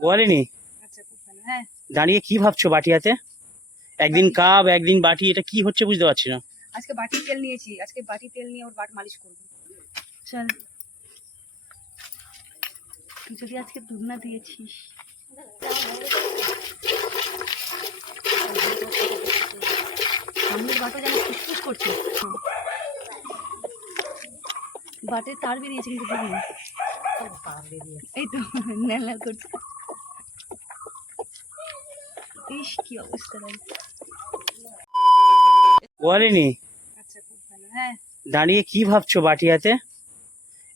বলেনি? আচ্ছা খুব ভালো হ্যাঁ। দাঁড়িয়ে কি ভাবছ বাটি হাতে একদিন কাপ একদিন বাটি এটা কি হচ্ছে বুঝতে পারছি না। আজকে বাটি তেল নিয়েছি আজকে বাটি তেল নিয়ে ওর বাট মালিশ করব। চল। তুই যদি আজকে দুধ না দিয়েছিস। সামনের বাটা যেন ফুসফুস করছে। বাটের তার বেরিয়েছে কিন্তু। এই তো ন্যাল করছে ইস কি অবস্থা ভাই? বলেনি? আচ্ছা হ্যাঁ। দাঁড়িয়ে কি ভাবছ বাটি হাতে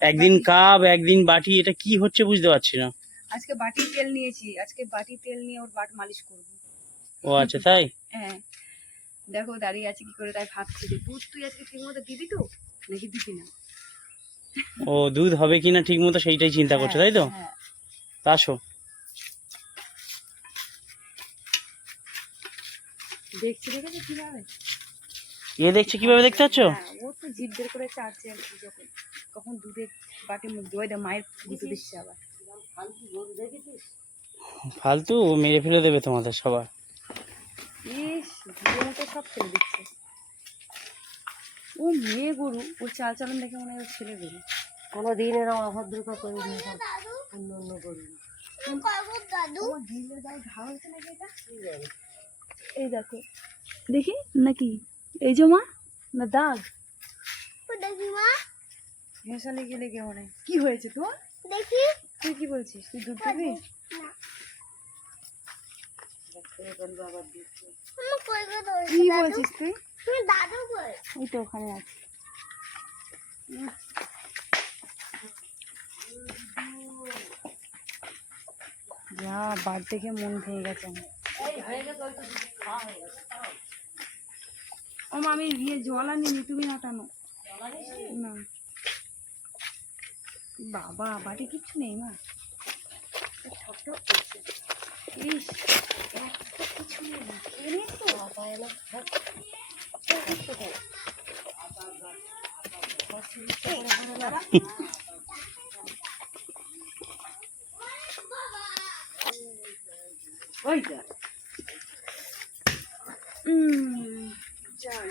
একদিন কাপ একদিন বাটি এটা কি হচ্ছে বুঝতে পারছি না। আজকে বাটি তেল নিয়েছি আজকে বাটি তেল নিয়ে ওর বাট মালিশ করব। ও আচ্ছা তাই? হ্যাঁ। দেখো দাঁড়িয়ে আছে কি করে তাই ভাবছি। যে দুধ তুই আজকে ঠিক মতো দিবি তো? নাকি দিবি না? ও দুধ হবে কিনা ঠিক মতো সেইটাই চিন্তা করছ তাই তো? হ্যাঁ। তা আসো। দেখছি দেখেছি কীভাবে এ দেখছে কীভাবে দেখতে পাচ্ছ হ্যাঁ ও তো জিভ বের করে চাচ্ছে আর কি যখন কখন দুধের বাটি মুখ দেয় মায়ের গুঁতো দিচ্ছে আবার ফালতু ও মেরে ফেলে দেবে তোমাদের সবার ইস ধুয়ে মতো সব ফেলে দিচ্ছে ও মেয়ে গরু ওর চাল চালন দেখে মনে হয় ছেলে গরু কোনো দিন এরকম অভদ্রতা করি না সব অন্য অন্য না। ও ঢিলের গায়ে ঘা হয়েছে নাকি এটা এই দেখো। দেখি নাকি? এই যে মা না দাগ? হেসালে গেলে কে মনে কি হয়েছে তোর? দেখি। তুই কি বলছিস? তুই দুধ দিবি কি বলছিস তুই? দাদু তো ওখানে আছে। যা বার দেখে মন ভেঙে গেছে আমার। ও মা আমি ইয়ে জল আনিনি, তুমি নাটানো না। বাবা বাড়ি কিচ্ছু নেই, মা। কিছু নেই ওই যা উম, যাই।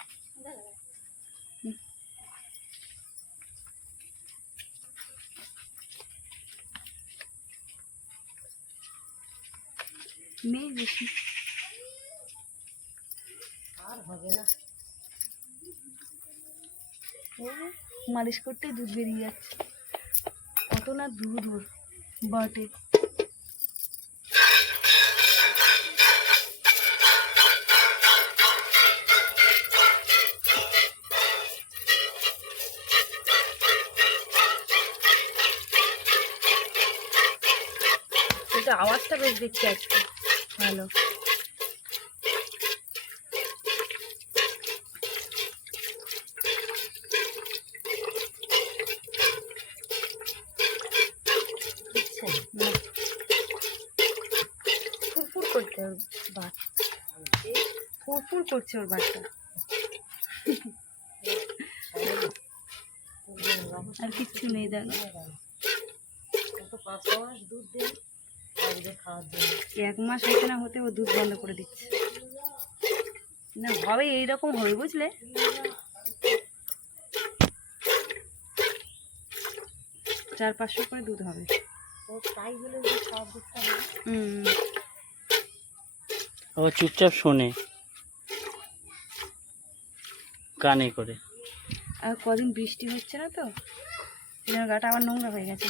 নেই বেশি আর হবে না। ও মালিশ করতে দুধ বেরিয়ে যাচ্ছে। কত না দুধ ওর বটে। এটা আওয়াজটা বেশ দেখছি আজকে ভালো। ফুরফুর করছে ওর বাট ফুরফুর করছে ওর বাচ্চা আর কিচ্ছু নেই দেখো দুধ দেয় একদিন খাওয়ার জন্য। এক মাস হতে না হতে ও দুধ বন্ধ করে দিচ্ছে। না হবে এইরকম হবে বুঝলে? চার পাঁচশো করে দুধ হবে। ও তাই বলে সব দুধটা হুম। ও চুপচাপ শোনে। কানে করে। আর কদিন বৃষ্টি হচ্ছে না তো? গাটা আবার নোংরা হয়ে গেছে।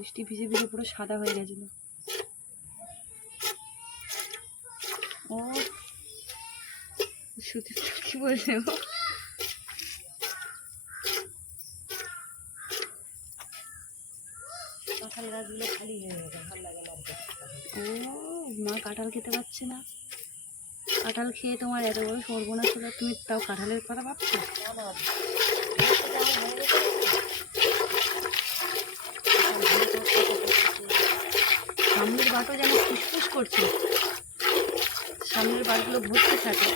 বৃষ্টি ভিজে ভিজে পুরো সাদা হয়ে গেছিল। ও কি বলছে ও। কাঁঠাল গাছগুলো খালি হয়ে গেছে ভালো লাগে না ও মা কাঁঠাল খেতে পাচ্ছে না। কাঁঠাল খেয়ে তোমার এত বড় সর্বনাশ হলো তুমি তাও কাঁঠালের কথা ভাবছ? সামনের যেন ফুসফুস করছে। সামনের বাড়িগুলো ভর্তি থাকে।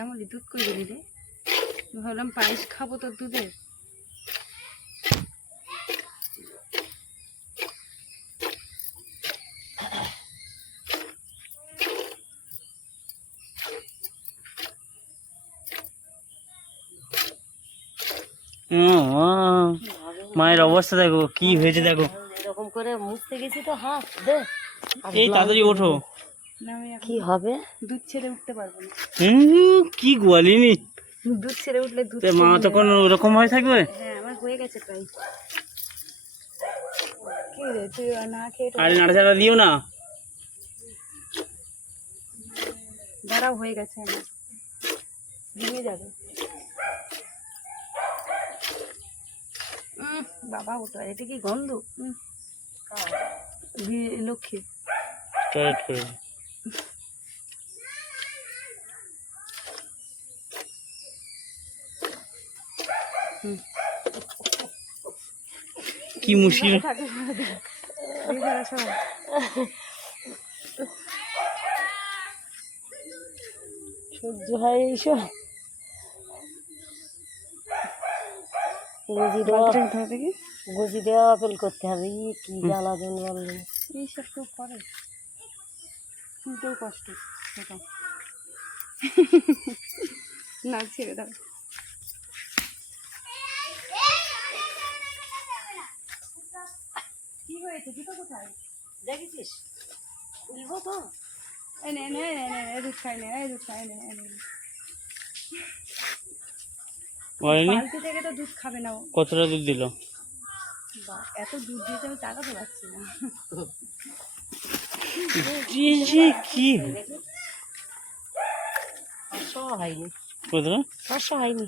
শ্যামলি দুধ করে দিলি রে? ভাবলাম পায়েস খাব দুধের আহ, মায়ের অবস্থা দেখো কি হয়েছে দেখো। এরকম করে মুছতে গেছি তো হাত দে। এই তাড়াতাড়ি ওঠো। কি হবে? দুধ ছেড়ে উঠতে পারব না। হুম, কি গোয়ালিনি দুধ ছেড়ে উঠলে দুধ তে মা তখন ওরকম হয়ে থাকবে? হ্যাঁ আমার হয়ে গেছে প্রায়। কি রে তুই না খেয়ে আরে নাড়াচাড়া দিও না। দাঁড়াও হয়ে গেছে আমার। ভেঙে যাবে। বাবা ওটা এটা কি গন্ধ? লক্ষ্মী। টয়লেট করে কি মুশকিল? সহ্য হয় এইসব গুজি দেওয়া গুজি দেওয়া আপেল করতে হবে। ই কি জ্বালা দিন বললেন এইসব কেউ করে শুনতেও কষ্ট সেটা না ছেড়ে দাও। কি হয়েছে? জুতো কোথায়? দেখেছিস? উঠবো তো। নে দুধ খাই নে এই দুধ খাই নে। বালতি থেকে তো দুধ খাবে না ও। কতটা দুধ দিল? এত দুধ দিতে আমি টাকা তো পাচ্ছি না। কি হয়নি পাঁচশো হয়নি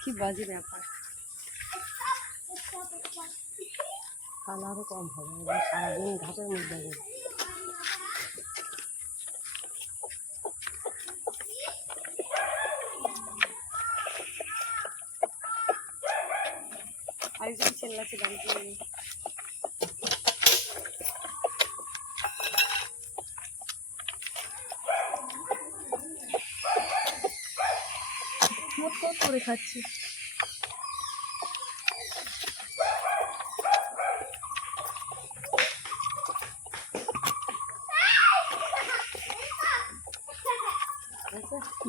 কি বাজে ব্যাপার কম হবে সারাদিন মধ্যে আরেকজন চেল্লাচ্ছে বাড়িতে মত করে খাচ্ছি।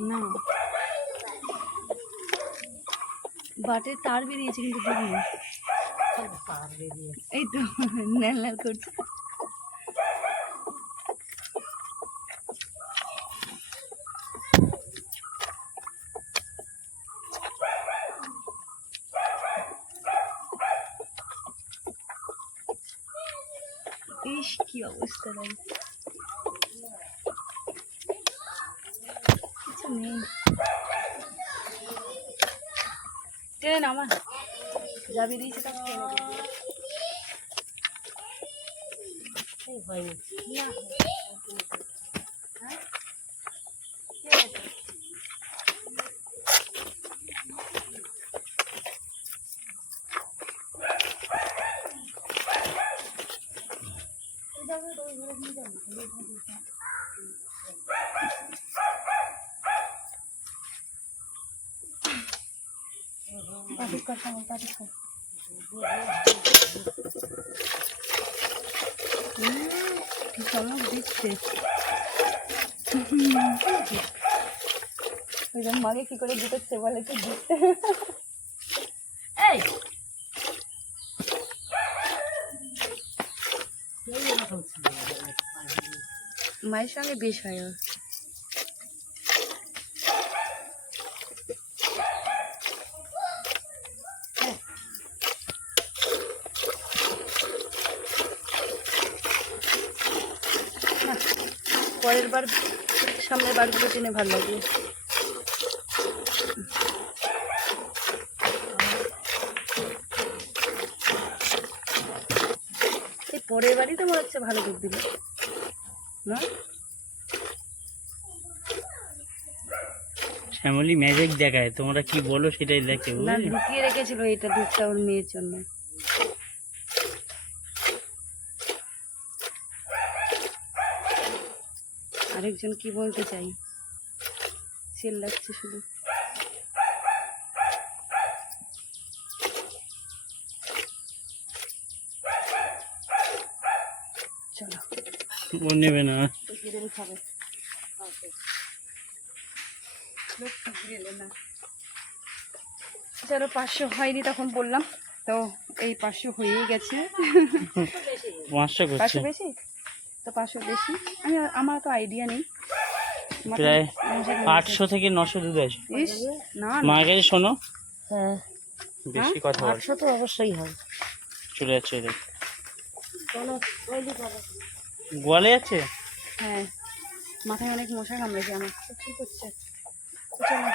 না। বাটের তার বেরিয়েছে কিন্তু এই তো ন্যাল করছে। কি অবস্থা ভাই কিছু নেই ট্রেন আমার যাবি দিয়েছে না পাটিস কর সামনে, পাটিস কর। কি চমক দিচ্ছে ওই জন্য মাকে কি করে দিতেছে বলে তো দিতে মায়ের সঙ্গে বিষ হয় ওর। পরের বার সামনের বারগুলো টেনে ভালো লাগে। পরের বারই তো মনে হচ্ছে ভালো দুধ দিবে না শ্যামলি ম্যাজিক দেখায় তোমরা কি বলো সেটাই দেখে না? লুকিয়ে রেখেছিল এটা দুধটা ওর মেয়ের জন্য। আরেকজন কি বলতে চাই? সেল লাগছে শুধু চলো ও নেবে না। খাবে। চলো পাঁচশো হয়নি তখন বললাম। তো এই পাঁচশো হয়েই গেছে। পাঁচশো করছে বেশি? তো পাঁচশো বেশি। আমি আমার তো আইডিয়া নেই। প্রায় আটশো থেকে নশো দুধ আছে। ইস, না না। মায়ের কাছে শোনো। হ্যাঁ। বেশি কথা আটশো তো অবশ্যই হয়। চলে যাচ্ছে গোয়ালে যাচ্ছে হ্যাঁ। মাথায় অনেক মশা কামড়েছে আমার। কি করছে? চলো।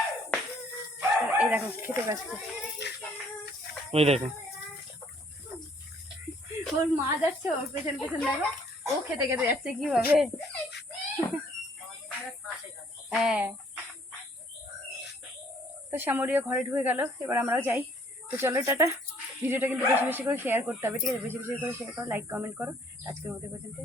এই দেখো খেতে ব্যস্ত। ওই দেখো। ওর মা যাচ্ছে ওর পেছন পেছন দেখো। ও খেতে খেতে যাচ্ছে কীভাবে? হ্যাঁ। তো শ্যামলীয় ঘরে ঢুকে গেল এবার আমরাও যাই। তো চলো টাটা। ভিডিওটা কিন্তু বেশি বেশি করে শেয়ার করতে হবে, ঠিক আছে? বেশি বেশি করে শেয়ার করো লাইক কমেন্ট করো। আজকের মধ্যে পর্যন্ত